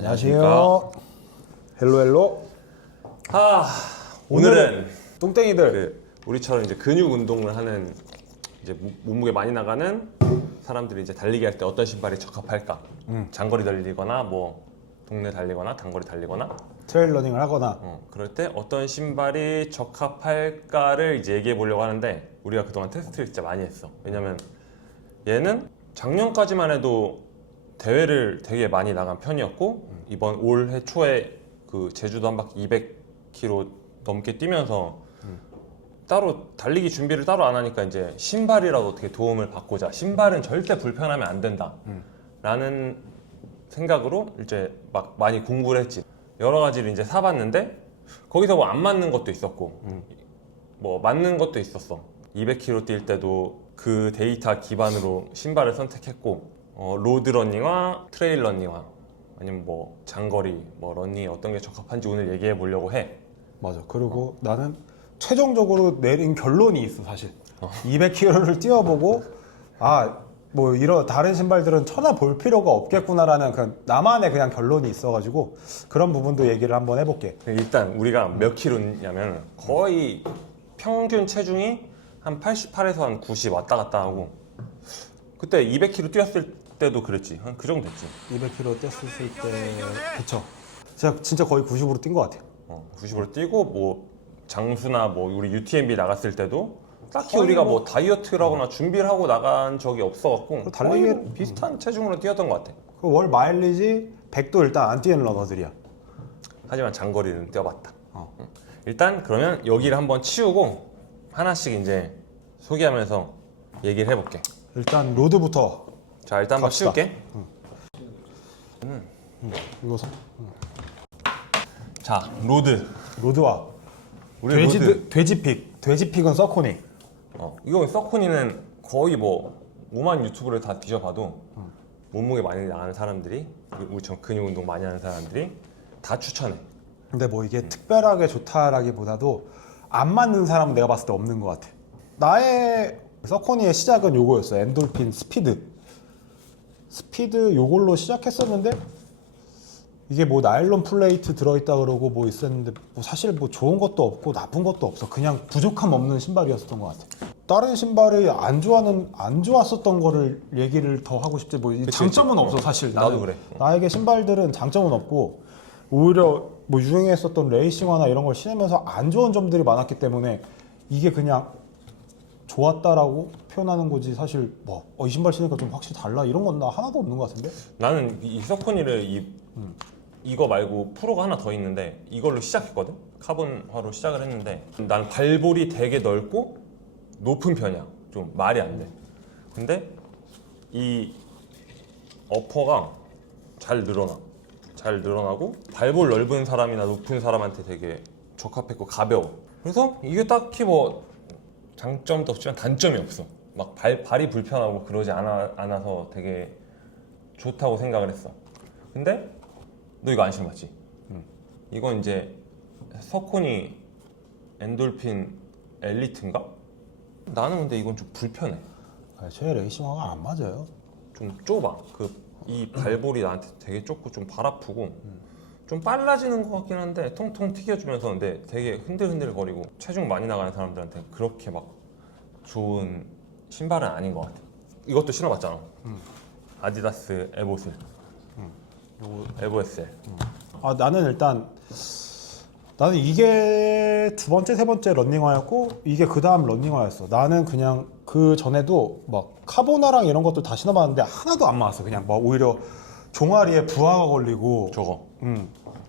안녕하세요. 헬로. 오늘은 똥땡이들 우리처럼 이제 근육 운동을 하는 이제 몸무게 많이 나가는 사람들이 이제 달리기 할 때 어떤 신발이 적합할까? 장거리 달리거나 뭐 동네 달리거나 단거리 달리거나 트레일 러닝을 하거나 그럴 때 어떤 신발이 적합할까를 이제 얘기해 보려고 하는데 우리가 그동안 테스트를 진짜 많이 했어. 왜냐면 얘는 작년까지만 해도 대회를 되게 많이 나간 편이었고 이번 올해 초에 그 제주도 한 바퀴 200km 넘게 뛰면서 따로 달리기 준비를 따로 안 하니까 이제 신발이라도 어떻게 도움을 받고자, 신발은 절대 불편하면 안 된다 라는 생각으로 이제 막 많이 공부를 했지. 여러 가지를 이제 사봤는데 거기서 뭐 안 맞는 것도 있었고 뭐 맞는 것도 있었어. 200km 뛸 때도 그 데이터 기반으로 신발을 선택했고 로드러닝화, 트레일 러닝화 아니면 뭐 장거리, 뭐 러닝에 어떤 게 적합한지 오늘 얘기해 보려고 해. 맞아. 그리고 나는 최종적으로 내린 결론이 있어 사실. 200km를 뛰어보고 뭐 이런 다른 신발들은 쳐다볼 필요가 없겠구나라는 그 나만의 그냥 결론이 있어가지고 그런 부분도 얘기를 한번 해볼게. 일단 우리가 몇 킬로냐면 거의 평균 체중이 한 88에서 한 90 왔다 갔다 하고 그때 200km 뛰었을 때도 그랬지. 한 그 정도 됐지. 200km 뛰었을 때 그쵸. 진짜 거의 90으로 뛴 것 같아. 90으로 뛰고 뭐 장수나 뭐 우리 UTMB 나갔을 때도 딱히 거의 우리가 뭐- 뭐 다이어트를 하거나 준비를 하고 나간 적이 없어갖고 달리기- 거의 뭐 비슷한 체중으로 뛰었던 것 같아. 그 월 마일리지 100도 일단 안 뛰는 러너들이야. 하지만 장거리는 뛰어봤다. 일단 그러면 여기를 한번 치우고 하나씩 이제 소개하면서 얘기를 해볼게. 일단 로드부터 자 일단 한번 갑시다. 치울게. 이거 자 로드와 우리 로드. 돼지픽은 서코니. 이거 서코니는 거의 뭐 오만 유튜브를 다 뒤져봐도 몸무게 많이 나가는 사람들이 우리처럼 근육 운동 많이 하는 사람들이 다 추천해. 근데 뭐 이게 특별하게 좋다라기보다도 안 맞는 사람은 내가 봤을 때 없는 것 같아. 나의 서코니의 시작은 요거였어. 엔돌핀 스피드 요걸로 시작했었는데 이게 뭐 나일론 플레이트 들어있다 그러고 뭐 있었는데 뭐 사실 뭐 좋은 것도 없고 나쁜 것도 없어. 그냥 부족함 없는 신발이었던 것 같아. 다른 신발이 안 좋았었던 거를 얘기를 더 하고 싶지. 뭐 장점은 없어 사실. 나도 그래. 나에게 신발들은 장점은 없고 오히려 뭐 유행했었던 레이싱화나 이런 걸 신으면서 안 좋은 점들이 많았기 때문에 이게 그냥 좋았다라고 표현하는 거지. 사실 뭐 이 신발 신으니까 좀 확실히 달라 이런 건 나 하나도 없는 것 같은데. 나는 이 서코니를 이거 말고 프로가 하나 더 있는데 이걸로 시작했거든. 카본화로 시작을 했는데 난 발볼이 되게 넓고 높은 편이야. 좀 말이 안 돼. 근데 이 어퍼가 잘 늘어나고 발볼 넓은 사람이나 높은 사람한테 되게 적합했고 가벼워. 그래서 이게 딱히 뭐 장점도 없지만 단점이 없어. 막 발이 불편하고 그러지 않아서 되게 좋다고 생각을 했어. 근데 너 이거 안 신어봤지? 이건 이제 서코니 엔돌핀 엘리트인가? 나는 근데 이건 좀 불편해. 제 레이싱화가 안 맞아요. 좀 좁아. 이 발볼이 나한테 되게 좁고 좀 발 아프고 좀 빨라지는 것 같긴 한데 통통 튀겨주면서 근데 되게 흔들흔들거리고 체중 많이 나가는 사람들한테 그렇게 막 좋은 신발은 아닌 것 같아. 이것도 신어봤잖아. 아디다스 에보슬. 에보 SL. 나는 이게 두 번째 세 번째 런닝화였고 이게 그 다음 런닝화였어. 나는 그냥 그 전에도 막 카보나랑 이런 것도 다 신어봤는데 하나도 안 맞았어. 그냥 막 오히려 종아리에 부하가 걸리고. 저거.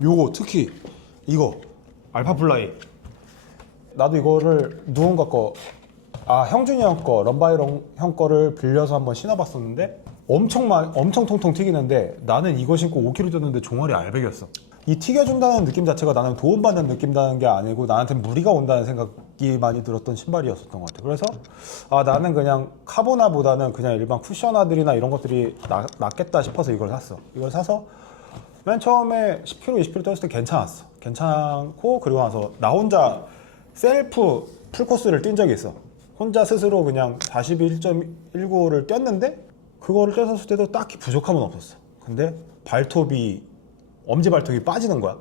요거 특히 이거 알파플라이. 나도 이거를 누군가 형준이 형 거 런바이롱 형 거를 빌려서 한번 신어봤었는데 엄청 통통 튀기는데 나는 이거 신고 5km 뛰었는데 종아리 알배기였어. 이 튀겨준다는 느낌 자체가 나는 도움받는 느낌이라는 게 아니고 나한테 무리가 온다는 생각이 많이 들었던 신발이었었던 것 같아. 그래서 나는 그냥 카보나보다는 그냥 일반 쿠셔나들이나 이런 것들이 낫겠다 싶어서 이걸 샀어. 이걸 사서 맨 처음에 10km, 20km 뛰었을 때 괜찮았어. 괜찮고 그리고 나서 나 혼자 셀프 풀코스를 뛴 적이 있어. 혼자 스스로 그냥 41.19를 뛰었는데 그거를 뛰었을 때도 딱히 부족함은 없었어. 근데 발톱이 엄지발톱이 빠지는 거야.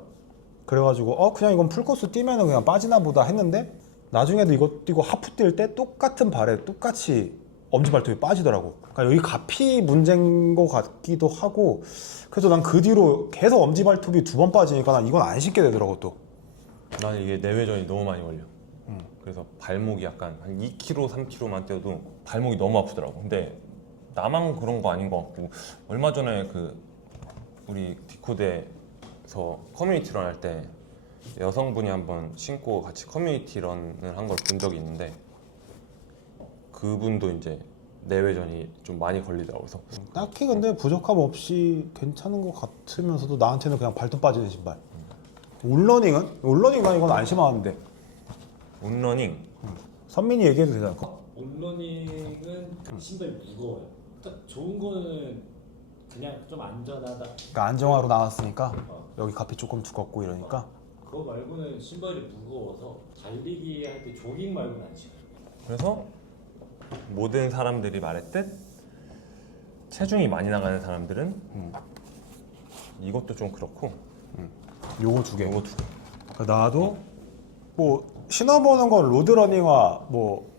그래가지고 그냥 이건 풀코스 뛰면은 그냥 빠지나 보다 했는데 나중에도 이거 뛰고 하프 뛸 때 똑같은 발에 똑같이 엄지발톱이 빠지더라고. 그러니까 여기 가피 문제인 것 같기도 하고, 그래서 난 그 뒤로 계속 엄지발톱이 2번 빠지니까 난 이건 안 신게 되더라고 또. 난 이게 내외전이 너무 많이 걸려. 그래서 발목이 약간 한 2kg, 3kg만 뛰어도 발목이 너무 아프더라고. 근데 나만 그런 거 아닌 것 같고, 얼마 전에 그 우리 디코드에서 커뮤니티 런 할 때 여성분이 한번 신고 같이 커뮤니티 런을 한 걸 본 적이 있는데, 그분도 이제 내외전이 좀 많이 걸리더라고. 그래서 딱히 근데 부족함 없이 괜찮은 것 같으면서도 나한테는 그냥 발톱 빠지는 신발. 올러닝은? 올러닝 난 이건 안 심하는데. 온러닝 선민이 얘기해도 되잖아. 온러닝은 신발이 무거워요. 딱 좋은 거는 그냥 좀 안전하다. 그러니까 안정화로 나왔으니까 여기 값이 조금 두껍고 이러니까. 그거 말고는 신발이 무거워서 달리기 할 때 조깅 말고는 안 신어요. 그래서 모든 사람들이 말했듯 체중이 많이 나가는 사람들은 이것도 좀 그렇고 요거 두 개. 이거 두 개. 그러니까 나도 뭐 신어보는 건 로드러닝화 뭐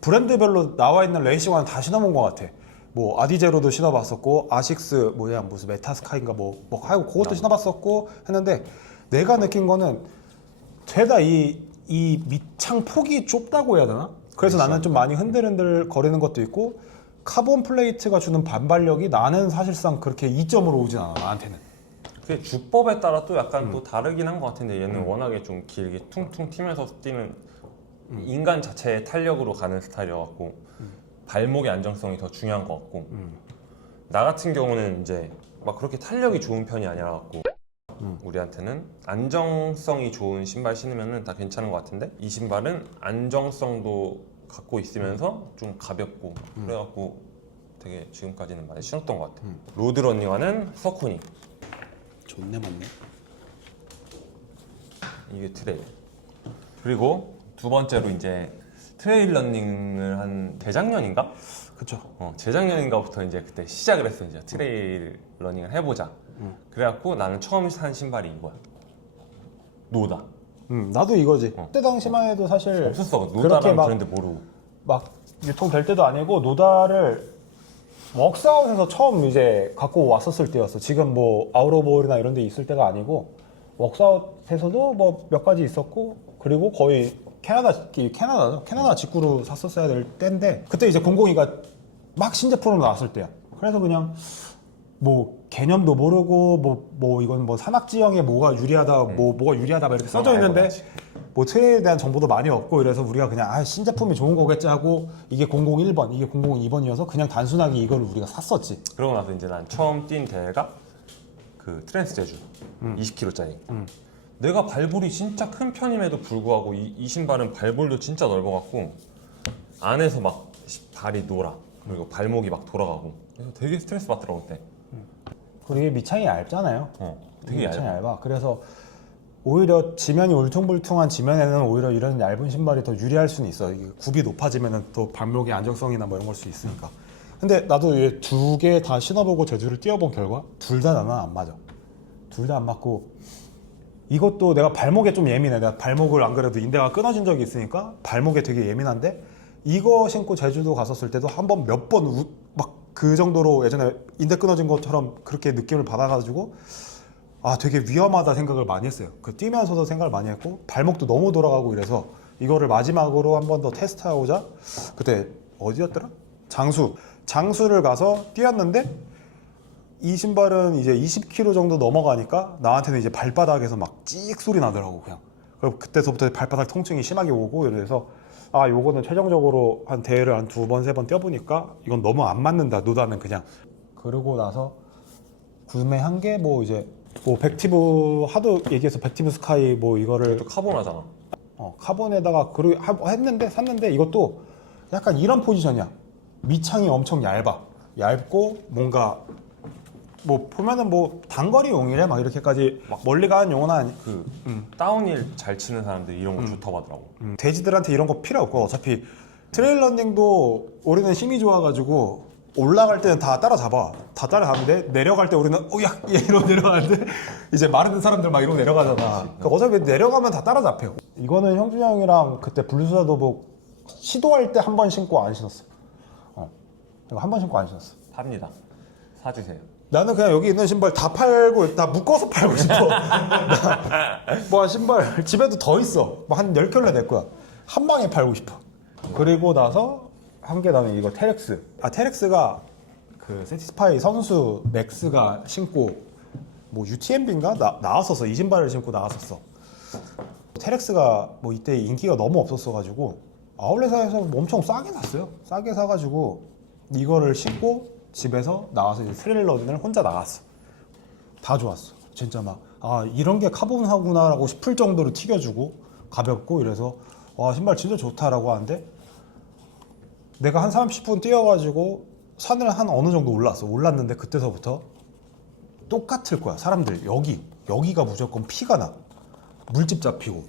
브랜드별로 나와 있는 레이싱화는 다 신어본 것 같아. 뭐 아디제로도 신어봤었고 아식스 뭐야 무슨 메타스카인가 뭐 하고 그것도 신어봤었고 했는데 내가 느낀 거는 죄다 이 밑창 폭이 좁다고 해야 되나? 그래서 나는 좀 많이 흔들흔들 거리는 것도 있고 카본 플레이트가 주는 반발력이 나는 사실상 그렇게 이점으로 오진 않아 나한테는. 그게 주법에 따라 또 약간 또 다르긴 한 것 같은데 얘는 워낙에 좀 길게 퉁퉁 튀면서 뛰는 인간 자체의 탄력으로 가는 스타일이어갖고 발목의 안정성이 더 중요한 것 같고 나 같은 경우는 이제 막 그렇게 탄력이 좋은 편이 아니라갖고 우리한테는 안정성이 좋은 신발 신으면 다 괜찮은 것 같은데 이 신발은 안정성도 갖고 있으면서 좀 가볍고 그래갖고 되게 지금까지는 많이 신었던 것 같아. 로드러닝화는 서코니 좋네 맞네. 이게 트레일. 그리고 두 번째로 이제 트레일 러닝을 한 재작년인가? 그쵸. 재작년인가부터 이제 그때 시작을 했어. 이제 트레일 러닝을 해보자. 그래갖고 나는 처음 산 신발이 이거야. 노다. 나도 이거지. 그때 당시만 해도 사실 없었어. 그렇게 노다라는 막 브랜드 모르고. 막 유통될 때도 아니고 노다를 웍스아웃에서 처음 이제 갖고 왔었을 때였어. 지금 뭐 아우로볼이나 이런 데 있을 때가 아니고 웍스아웃에서도 뭐 몇 가지 있었고 그리고 거의 캐나다죠. 캐나다 직구로 샀었어야 될 때인데 그때 이제 002가 막 신제품으로 나왔을 때야. 그래서 그냥 뭐 개념도 모르고 뭐 이건 뭐 산악지형에 뭐가 유리하다 뭐가 유리하다 막 이렇게 써져 있는데 뭐 트레일에 대한 정보도 많이 없고 이래서 우리가 그냥 신제품이 좋은 거겠지 하고 이게 001번 이게 002번이어서 그냥 단순하게 이걸 우리가 샀었지. 그러고 나서 이제 난 처음 뛴 대회가 그 트랜스 제주 20kg짜리. 내가 발볼이 진짜 큰 편임에도 불구하고 이 신발은 발볼도 진짜 넓어갖고 안에서 막 발이 놀아. 그리고 발목이 막 돌아가고 그래서 되게 스트레스 받더라고 그때. 그리고 이게 밑창이 얇잖아요. 되게 밑창이 얇아. 얇아. 그래서 오히려 지면이 울퉁불퉁한 지면에는 오히려 이런 얇은 신발이 더 유리할 수는 있어. 이게 굽이 높아지면은 또 발목의 안정성이나 뭐 이런 걸 수 있으니까. 근데 나도 이 두 개 다 신어보고 제주를 뛰어본 결과 둘 다 나는 안 맞아. 둘 다 안 맞고 이것도 내가 발목에 좀 예민해. 내가 발목을 안 그래도 인대가 끊어진 적이 있으니까 발목에 되게 예민한데 이거 신고 제주도 갔었을 때도 한 번 몇 번 막 그 정도로 예전에 인대 끊어진 것처럼 그렇게 느낌을 받아가지고 되게 위험하다 생각을 많이 했어요. 그 뛰면서도 생각을 많이 했고 발목도 너무 돌아가고 이래서 이거를 마지막으로 한 번 더 테스트하고자 그때 어디였더라? 장수를 가서 뛰었는데 이 신발은 이제 20km 정도 넘어가니까 나한테는 이제 발바닥에서 막 찍 소리 나더라고 그냥. 그리고 그때서부터 발바닥 통증이 심하게 오고 이래서 요거는 최종적으로 한 대회를 한 2번, 3번 뛰어보니까 이건 너무 안 맞는다 노다는 그냥. 그러고 나서 구매한 게 뭐 이제 뭐 백티브 하도 얘기해서 백티브 스카이 뭐 이거를 또 카본하잖아. 카본에다가 샀는데 이것도 약간 이런 포지션이야. 밑창이 엄청 얇고 뭔가 뭐 보면은 뭐 단거리용이래 막 이렇게까지 막 멀리 가는 용어는 아니. 다운힐 잘 치는 사람들이 이런 거 좋다고 하더라고. 돼지들한테 이런 거 필요 없고 어차피 트레일 런닝도 우리는 힘이 좋아가지고 올라갈 때는 다 따라잡아. 다 따라가는데 내려갈 때 우리는 야 이러고 내려가는데 이제 마르는 사람들 막 이러고 내려가잖아. 그러니까 어차피 내려가면 다 따라잡혀. 이거는 형준이 형이랑 그때 블루스타 도복 시도할 때 한 번 신고 안 신었어. 이거 한 번 신고 안 신었어. 팝니다. 사주세요. 나는 그냥 여기 있는 신발 다 팔고 다 묶어서 팔고 싶어. 뭐 신발 집에도 더 있어. 뭐 한 10켤레 될 거야. 한 방에 팔고 싶어. 그리고 나서 한 게 나는 이거 테렉스. 테렉스가 그 세티스파이 선수 맥스가 신고 뭐 UTMB인가 나왔었어. 이 신발을 신고 나왔었어. 테렉스가 뭐 이때 인기가 너무 없었어 가지고 아울렛에서 엄청 싸게 샀어요. 싸게 사가지고 이거를 신고 집에서 나와서 이제 트레일러진을 혼자 나갔어. 다 좋았어. 진짜 막 이런 게 카본하구나라고 싶을 정도로 튀겨주고 가볍고 이래서 와 신발 진짜 좋다라고 하는데 내가 한 30분 뛰어가지고 산을 한 어느 정도 올랐는데 그때서부터 똑같을 거야. 사람들 여기가 무조건 피가 나. 물집 잡히고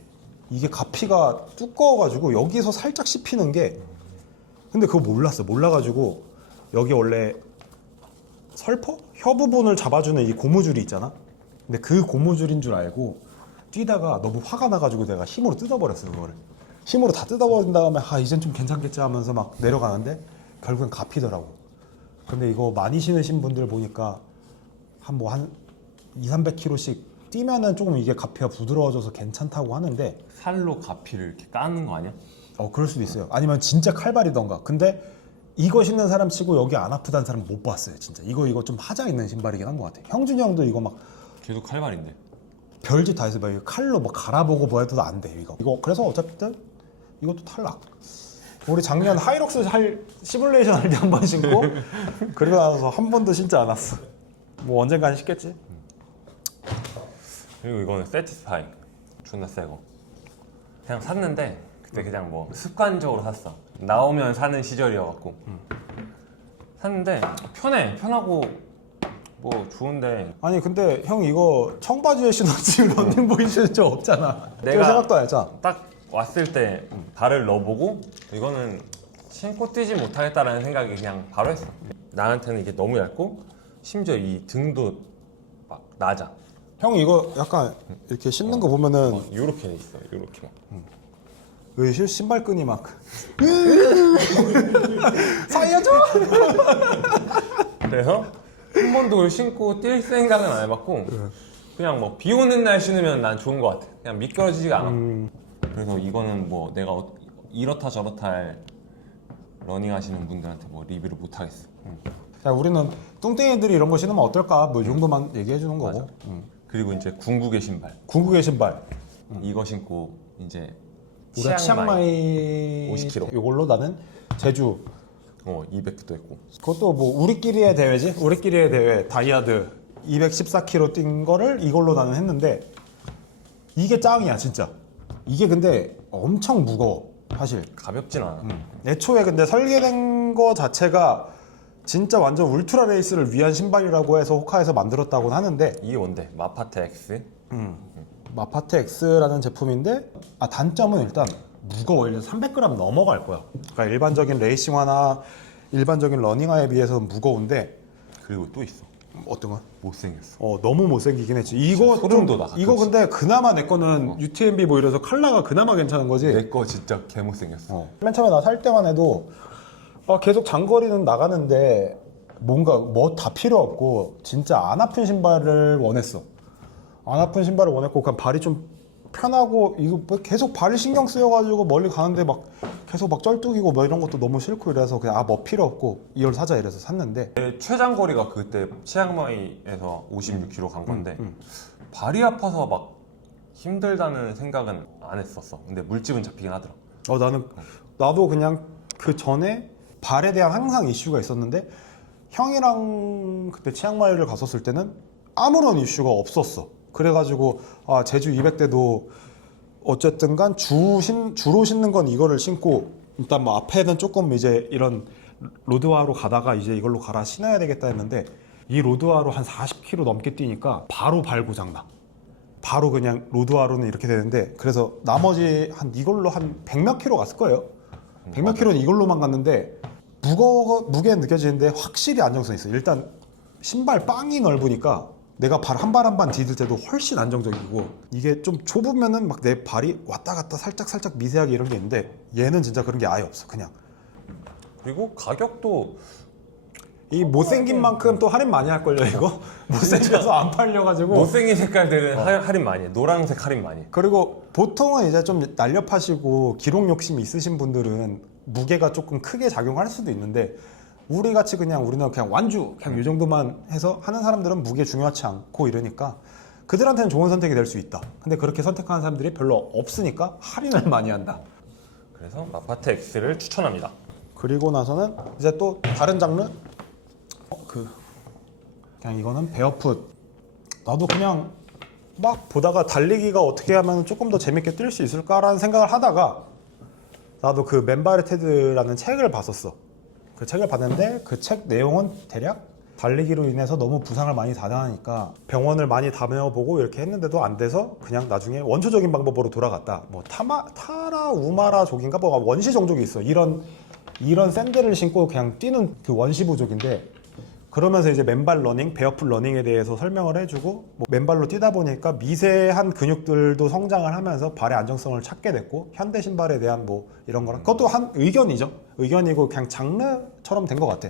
이게 가피가 두꺼워가지고 여기서 살짝 씹히는 게 근데 그거 몰라가지고 여기 원래 설포? 혀 부분을 잡아주는 이 고무줄이 있잖아. 근데 그 고무줄인 줄 알고 뛰다가 너무 화가 나가지고 내가 힘으로 뜯어버렸어. 그거를 힘으로 다 뜯어버린 다음에 이젠 좀 괜찮겠지 하면서 막 내려가는데 결국엔 가피더라고. 근데 이거 많이 신으신 분들 보니까 한 200-300km씩 뛰면은 조금 이게 가피가 부드러워져서 괜찮다고 하는데 살로 가피를 이렇게 까는 거 아니야? 그럴 수도 있어요. 아니면 진짜 칼발이던가. 근데 이거 신는 사람 치고 여기 안 아프다는 사람 못 봤어요. 진짜 이거 좀 하자 있는 신발이긴 한 것 같아. 형준이 형도 이거 막 계속 칼발인데. 별짓 다 해서 막 이거 칼로 뭐 갈아보고 뭐 해도 안 돼. 이거 그래서 어차피 이것도 탈락. 우리 작년 하이록스 시뮬레이션 할 때 한 번 신고 그리고 나서 한 번도 신지 않았어. 뭐 언젠간 신겠지. 그리고 이거는 세티스파이. 존나 새거. 그냥 샀는데 그때 그냥 뭐 습관적으로 샀어. 나오면 사는 시절이어갖고 샀는데 편하고 뭐 좋은데 아니 근데 형 이거 청바지에 신었지 런닝복에 신을 적 없잖아. 내가- 내가 생각도 안 했잖아. 딱 왔을 때 발을 넣어보고 이거는 신고 뛰지 못하겠다라는 생각이 그냥 바로 했어. 나한테는 이게 너무 얇고 심지어 이 등도 막 낮아. 형 이거 약간 이렇게 신는 거 보면은 요렇게 돼 있어. 요렇게 막. 왜 신발끈이 막 살려줘. 그래서 한 번도 그걸 신고 뛸 생각은 안 해봤고 그냥 뭐 비 오는 날 신으면 난 좋은 것 같아. 그냥 미끄러지지가 않아. 그래서 이거는 뭐 내가 이렇다 저렇다 할 러닝 하시는 분들한테 뭐 리뷰를 못 하겠어. 자 우리는 뚱땡이들이 이런 거 신으면 어떨까 뭐 이 정도만 얘기해 주는 거고. 맞아. 그리고 이제 궁극의 신발. 궁극의 신발. 이거 신고 이제 우리가 치앙마이 50km. 이걸로 나는 제주 200도 했고. 그것도 뭐 우리끼리의 대회지. 우리끼리의 대회 다이아드 214km 뛴 거를 이걸로 나는 했는데 이게 짱이야 진짜. 이게 근데 엄청 무거워 사실. 가볍진 않아. 애초에 근데 설계된 거 자체가 진짜 완전 울트라 레이스를 위한 신발이라고 해서 호카에서 만들었다고는 하는데 이게 뭔데? 마파트 X? 마파트 X라는 제품인데 단점은 일단 무거워. 일단 300g 넘어갈 거야. 그러니까 일반적인 레이싱화나 일반적인 러닝화에 비해서는 무거운데 그리고 또 있어. 어떤 건? 못생겼어. 너무 못생기긴 했지. 이거 소름 좀- 돋아, 이거 가끔씩. 근데 그나마 내 거는 UTMB 뭐 이래서 컬러가 그나마 괜찮은 거지. 내 거 진짜 개 못생겼어. 맨 처음에 나 살 때만 해도 계속 장거리는 나가는데 뭔가 뭐 다 필요 없고 진짜 안 아픈 신발을 원했어. 안 아픈 신발을 원했고 그냥 발이 좀 편하고 이거 뭐 계속 발이 신경 쓰여가지고 멀리 가는데 막 계속 막 쩔뚝이고 뭐 이런 것도 너무 싫고 이래서 그냥 뭐 필요 없고 이걸 사자 이래서 샀는데 내 최장거리가 그때 치앙마이에서 56km 간 건데 발이 아파서 막 힘들다는 생각은 안 했었어. 근데 물집은 잡히긴 하더라. 나도 그냥 그 전에 발에 대한 항상 이슈가 있었는데 형이랑 그때 치앙마이를 갔었을 때는 아무런 이슈가 없었어. 그래가지고 제주 200대도 어쨌든 간 주로 신는 건 이거를 신고 일단 뭐 앞에는 조금 이제 이런 로드화로 가다가 이제 이걸로 갈아 신어야 되겠다 했는데 이 로드화로 한 40km 넘게 뛰니까 바로 발 고장나. 바로 그냥 로드화로는 이렇게 되는데 그래서 나머지 이걸로 한 100몇 킬로 갔을 거예요. 100몇 킬로는 이걸로만 갔는데 무게 느껴지는데 확실히 안정성 있어. 일단 신발 빵이 넓으니까 내가 발 한 발 한 발 디딜 때도 훨씬 안정적이고, 이게 좀 좁으면은 막 내 발이 왔다 갔다 살짝 미세하게 이런 게 있는데 얘는 진짜 그런 게 아예 없어. 그냥 그리고 가격도 이 못생긴 만큼 또 할인 많이 할걸요 이거? 못생겨서 안 팔려가지고. 못생긴 색깔들은 할인 많이 해. 노란색 할인 많이 해. 그리고 보통은 이제 좀 날렵하시고 기록 욕심이 있으신 분들은 무게가 조금 크게 작용할 수도 있는데, 우리 같이 우리는 그냥 완주 그냥 이 정도만 해서 하는 사람들은 무게 중요하지 않고 이러니까 그들한테는 좋은 선택이 될 수 있다. 근데 그렇게 선택하는 사람들이 별로 없으니까 할인을 많이 한다. 그래서 마파테 X를 추천합니다. 그리고 나서는 이제 또 다른 장르, 그냥 이거는 베어풋. 나도 그냥 막 보다가 달리기가 어떻게 하면 조금 더 재밌게 뛸 수 있을까라는 생각을 하다가 나도 그 맨발의 테드라는 책을 봤었어. 그 책을 봤는데 그 책 내용은 대략 달리기로 인해서 너무 부상을 많이 당하니까 병원을 많이 다녀보고 이렇게 했는데도 안 돼서 그냥 나중에 원초적인 방법으로 돌아갔다. 뭐 타라 우마라 족인가 뭐 원시 종족이 있어. 이런 샌들을 신고 그냥 뛰는 그 원시 부족인데, 그러면서 이제 맨발 러닝, 베어풋 러닝에 대해서 설명을 해주고, 뭐 맨발로 뛰다 보니까 미세한 근육들도 성장을 하면서 발의 안정성을 찾게 됐고, 현대 신발에 대한 뭐 이런 거랑 그것도 한 의견이죠. 의견이고 그냥 장르처럼 된 것 같아.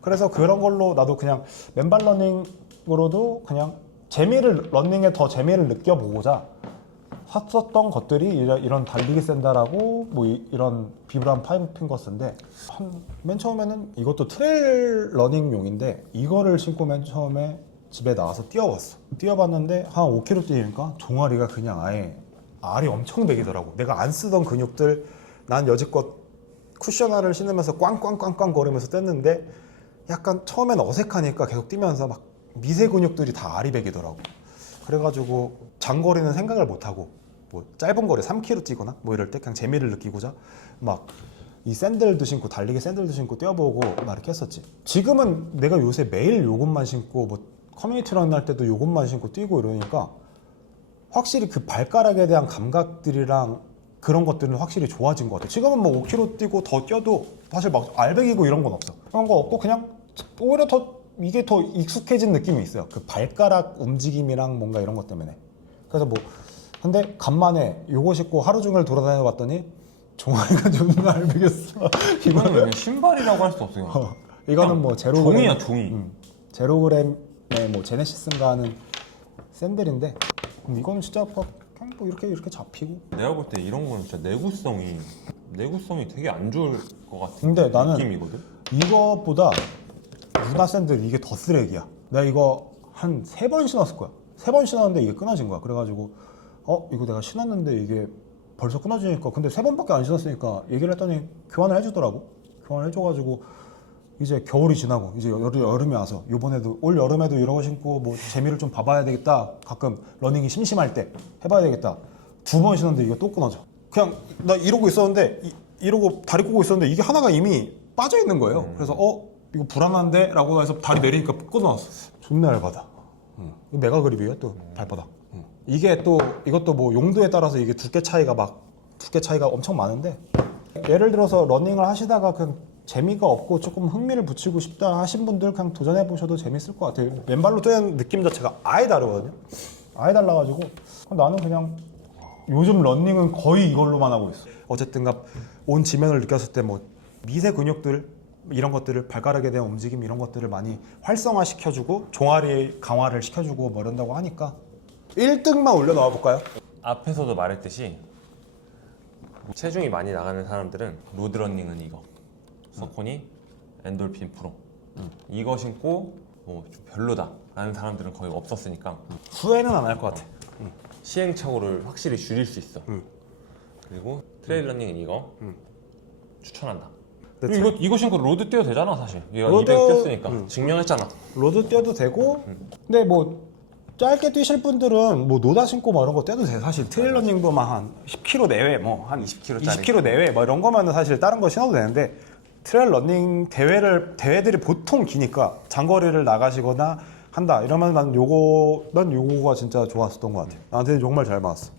그래서 그런 걸로 나도 그냥 맨발 러닝으로도 그냥 러닝에 더 재미를 느껴보고자 샀었던 것들이 이런 달리기 샌들하고 뭐 이런 비브람 파이브 핑거스인데, 맨 처음에는 이것도 트레일 러닝용인데 이거를 신고 맨 처음에 집에 나와서 뛰어봤어. 뛰어봤는데 한 5km 뛰니까 종아리가 그냥 아예 알이 엄청 배기더라고. 내가 안 쓰던 근육들, 난 여지껏 쿠셔너를 신으면서 꽝꽝꽝꽝 거리면서 뗐는데 약간 처음엔 어색하니까 계속 뛰면서 막 미세 근육들이 다 알이 배기더라고. 그래가지고 장거리는 생각을 못하고 뭐 짧은 거리 3km 뛰거나 뭐 이럴 때 그냥 재미를 느끼고자 막 이 샌들도 신고 달리기 샌들도 신고 뛰어보고 막 이렇게 했었지. 지금은 내가 요새 매일 요것만 신고 뭐 커뮤니티 런 할 때도 요것만 신고 뛰고 이러니까 확실히 그 발가락에 대한 감각들이랑 그런 것들은 확실히 좋아진 것 같아. 지금은 뭐 5km 뛰고 더 뛰어도 사실 막 알배기고 이런 건 없어. 그런 거 없고 그냥 오히려 이게 더 익숙해진 느낌이 있어요. 그 발가락 움직임이랑 뭔가 이런 것 때문에. 그래서 뭐 근데 간만에 요거 신고 하루 종일 돌아다녀 봤더니 종아리가 존나 알배겼어. 이거는 그냥 신발이라고 할 수 없어요. 이거는 뭐 제로그램, 종이야 종이. 제로그램의 뭐 제네시스인가 하는 샌들인데, 이거는 진짜 그냥 뭐 이렇게 잡히고. 내가 볼 때 이런 거는 진짜 내구성이 되게 안 좋을 것 같은 근데 나는 느낌이거든. 이거보다 루나 샌들 이게 더 쓰레기야. 내가 이거 한 3번 신었을 거야. 3번 신었는데 이게 끊어진 거야. 그래가지고 이거 내가 신었는데 이게 벌써 끊어지니까, 근데 3번밖에 안 신었으니까 얘기를 했더니 교환을 해주더라고. 교환을 해줘가지고 이제 겨울이 지나고 이제 여름이 와서 요번에도 올 여름에도 이런 거 신고 뭐 재미를 좀 봐봐야 되겠다. 가끔 러닝이 심심할 때 해봐야 되겠다. 2번 신었는데 이거 또 끊어져. 그냥 나 이러고 있었는데 이러고 다리 꼬고 있었는데 이게 하나가 이미 빠져 있는 거예요. 그래서 이거 불안한데? 라고 해서 다리 내리니까 끊어놨어. 존나 얇아다. 이거 메가 그립이에요 또 발바닥. 이게 또 이것도 뭐 용도에 따라서 이게 두께 차이가 엄청 많은데, 예를 들어서 러닝을 하시다가 그냥 재미가 없고 조금 흥미를 붙이고 싶다 하신 분들 그냥 도전해 보셔도 재밌을 것 같아요. 맨발로 뛰는 느낌 자체가 아예 다르거든요. 아예 달라가지고 나는 그냥 요즘 러닝은 거의 이걸로만 하고 있어. 어쨌든가 온 지면을 느꼈을 때 뭐 미세 근육들 이런 것들을, 발가락에 대한 움직임 이런 것들을 많이 활성화 시켜주고 종아리 강화를 시켜주고 뭐 이런다고 하니까 1등만 올려놓아 볼까요? 앞에서도 말했듯이 체중이 많이 나가는 사람들은 로드러닝은 이거 서코니 엔돌핀 프로 이거 신고 좀 별로다 라는 사람들은 거의 없었으니까 후회는 안 할 것 같아. 시행착오를 확실히 줄일 수 있어. 그리고 트레일 러닝은 이거 추천한다. 그리고 이거 신고 로드 뛰어도 되잖아 사실. 얘가 로드- 200 뛰었으니까 증명했잖아. 로드 뛰어도 되고, 근데 뭐 짧게 뛰실 분들은 뭐 노다 신고 뭐 이런 거 뛰어도 돼. 사실 트레일 러닝도 막 한 10km 내외, 뭐 한 20km 짜리. 20km 내외 뭐 이런 거면은 사실 다른 거 신어도 되는데, 트레일 러닝 대회들이 보통 기니까 장거리를 나가시거나 한다 이러면 난 요거가 진짜 좋았었던 것 같아. 나한테 정말 잘 맞았어.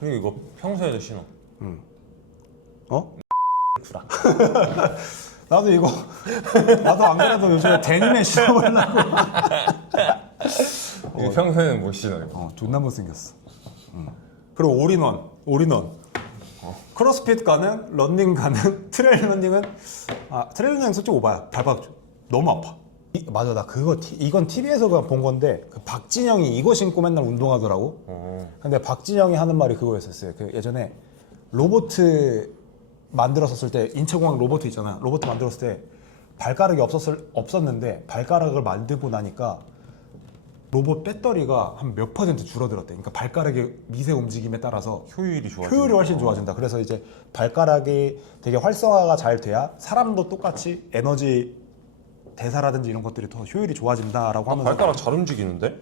그리고 이거 평소에도 신어. 어? 구라. 나도 이거 나도 안 그래도 요즘에 데님에 신어보려고. 이거 평소에는 못 신어요. 존나 못생겼어. 그리고 올인원. 크로스핏 가능, 런닝 가능, 트레일 런닝은 트레일 런닝 솔직히 오바야. 발바닥 너무 아파. 맞아, 나 이건 TV에서 그냥 본 건데 그 박진영이 이거 신고 맨날 운동하더라고. 근데 박진영이 하는 말이 그거였었어요. 그 예전에 로봇 만들었을 때 인체공학 로봇 있잖아. 로봇 만들었을 때 발가락이 없었는데 발가락을 만들고 나니까 로봇 배터리가 한 몇 % 줄어들었대. 그러니까 발가락의 미세 움직임에 따라서 효율이 훨씬 좋아진다. 그래서 이제 발가락이 되게 활성화가 잘 돼야 사람도 똑같이 에너지 대사라든지 이런 것들이 더 효율이 좋아진다라고 하면서 발가락 잘 움직이는데?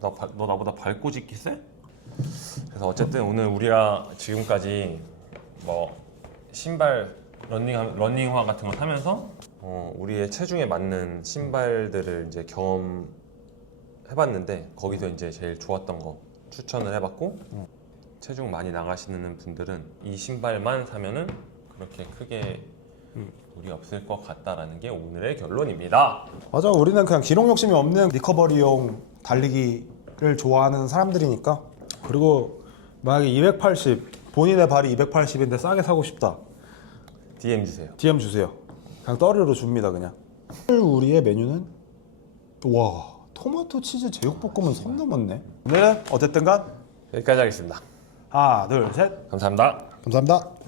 너 나보다 발꼬집기 세? 그래서 어쨌든 오늘 우리가 지금까지 뭐 신발 러닝화 같은 거 사면서 우리의 체중에 맞는 신발들을 이제 경험해봤는데 거기서 이제 제일 좋았던 거 추천을 해봤고 체중 많이 나가시는 분들은 이 신발만 사면은 그렇게 크게 무리 없을 것 같다라는 게 오늘의 결론입니다. 맞아. 우리는 그냥 기록 욕심이 없는 리커버리용 달리기를 좋아하는 사람들이니까. 그리고 만약에 280 본인의 발이 280인데 싸게 사고 싶다. DM 주세요. DM 주세요. 그냥 떠리로 줍니다. 그냥. 오늘 우리의 메뉴는 와 토마토 치즈 제육볶음은 선 넘었네. 오늘은 어쨌든간 여기까지 하겠습니다. 하나 둘 셋 감사합니다. 감사합니다.